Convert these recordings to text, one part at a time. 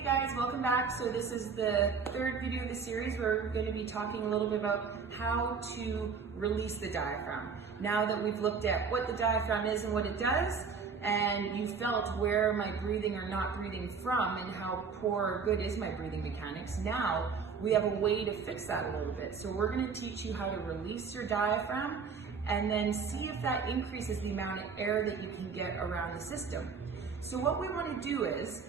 Hey guys, welcome back. So this is the third video of the series where we're going to be talking a little bit about how to release the diaphragm. Now that we've looked at what the diaphragm is and what it does, and you felt where am I breathing or not breathing from and how poor or good is my breathing mechanics, now we have a way to fix that a little bit. So we're going to teach you how to release your diaphragm and then see if that increases the amount of air that you can get around the system. So what we want to do is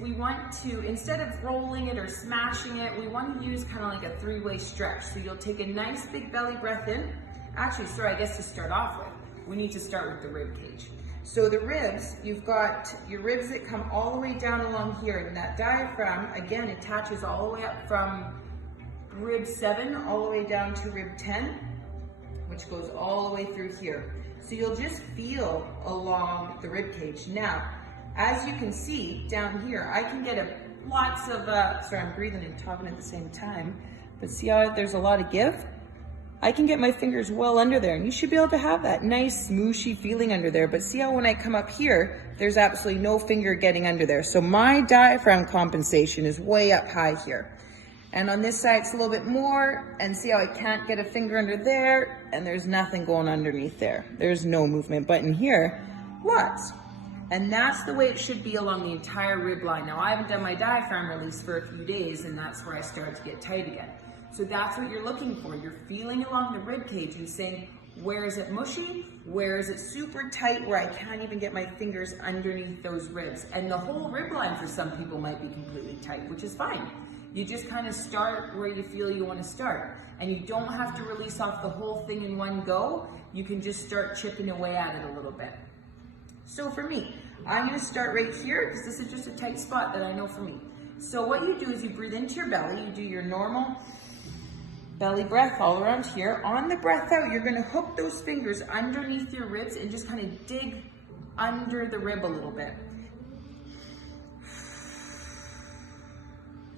we want to, instead of rolling it or smashing it, we want to use kind of like a three-way stretch. So you'll take a nice big belly breath in. Actually, sorry, I guess to start off with, we need to start with the rib cage. So the ribs, you've got your ribs that come all the way down along here, and that diaphragm, again, attaches all the way up from rib 7 all the way down to rib 10, which goes all the way through here. So you'll just feel along the rib cage. Now, as you can see down here, I can get lots of, sorry, I'm breathing and talking at the same time, but see how there's a lot of give? I can get my fingers well under there, and you should be able to have that nice smooshy feeling under there. But see how when I come up here, there's absolutely no finger getting under there. So my diaphragm compensation is way up high here. And on this side, it's a little bit more, and see how I can't get a finger under there, and there's nothing going underneath there. There's no movement, but in here, lots. And that's the way it should be along the entire rib line. Now, I haven't done my diaphragm release for a few days, and that's where I started to get tight again. So that's what you're looking for. You're feeling along the rib cage and saying, where is it mushy? Where is it super tight where I can't even get my fingers underneath those ribs? And the whole rib line for some people might be completely tight, which is fine. You just kind of start where you feel you want to start. And you don't have to release off the whole thing in one go. You can just start chipping away at it a little bit. So for me, I'm going to start right here because this is just a tight spot that I know for me. So what you do is you breathe into your belly, you do your normal belly breath all around here. On the breath out, you're going to hook those fingers underneath your ribs and just kind of dig under the rib a little bit.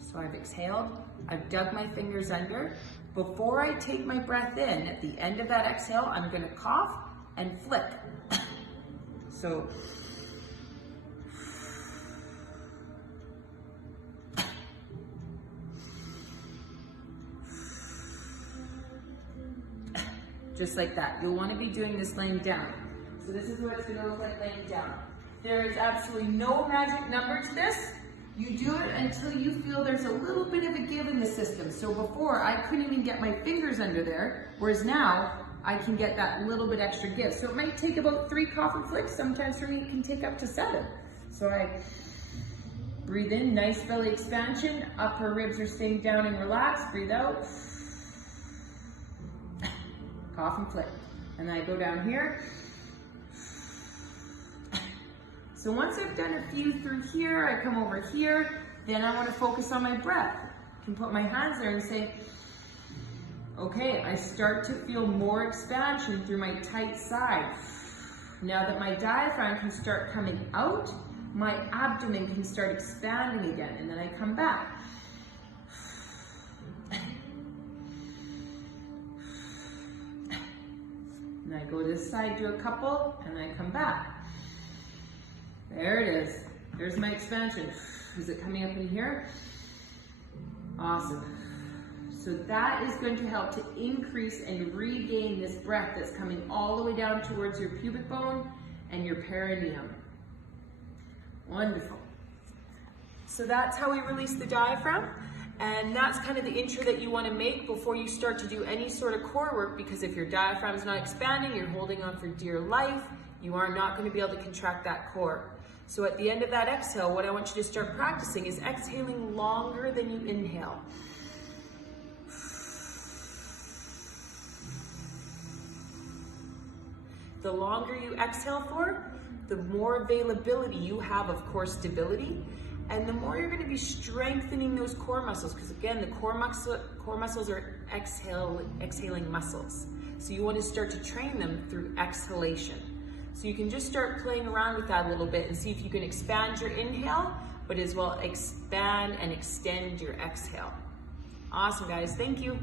So I've exhaled, I've dug my fingers under. Before I take my breath in, at the end of that exhale, I'm going to cough and flick. So, just like that. You'll want to be doing this laying down. So this is what it's going to look like laying down. There is absolutely no magic number to this. You do it until you feel there's a little bit of a give in the system. So before, I couldn't even get my fingers under there, whereas now, I can get that little bit extra give. So it might take about 3 cough and flicks. Sometimes for me, it can take up to 7. So I breathe in, nice belly expansion. Upper ribs are staying down and relaxed. Breathe out. Cough and flick. And then I go down here. So once I've done a few through here, I come over here. Then I want to focus on my breath. I can put my hands there and say, okay, I start to feel more expansion through my tight side. Now that my diaphragm can start coming out, my abdomen can start expanding again, and then I come back. And I go to this side, do a couple, and I come back. There it is. There's my expansion. Is it coming up in here? Awesome. So that is going to help to increase and regain this breath that's coming all the way down towards your pubic bone and your perineum. Wonderful. So that's how we release the diaphragm. And that's kind of the intro that you want to make before you start to do any sort of core work, because if your diaphragm is not expanding, you're holding on for dear life, you are not going to be able to contract that core. So at the end of that exhale, what I want you to start practicing is exhaling longer than you inhale. The longer you exhale for, the more availability you have of core stability, and the more you're going to be strengthening those core muscles, because again, the core muscles are exhaling muscles. So you want to start to train them through exhalation. So you can just start playing around with that a little bit and see if you can expand your inhale, but as well expand and extend your exhale. Awesome, guys. Thank you.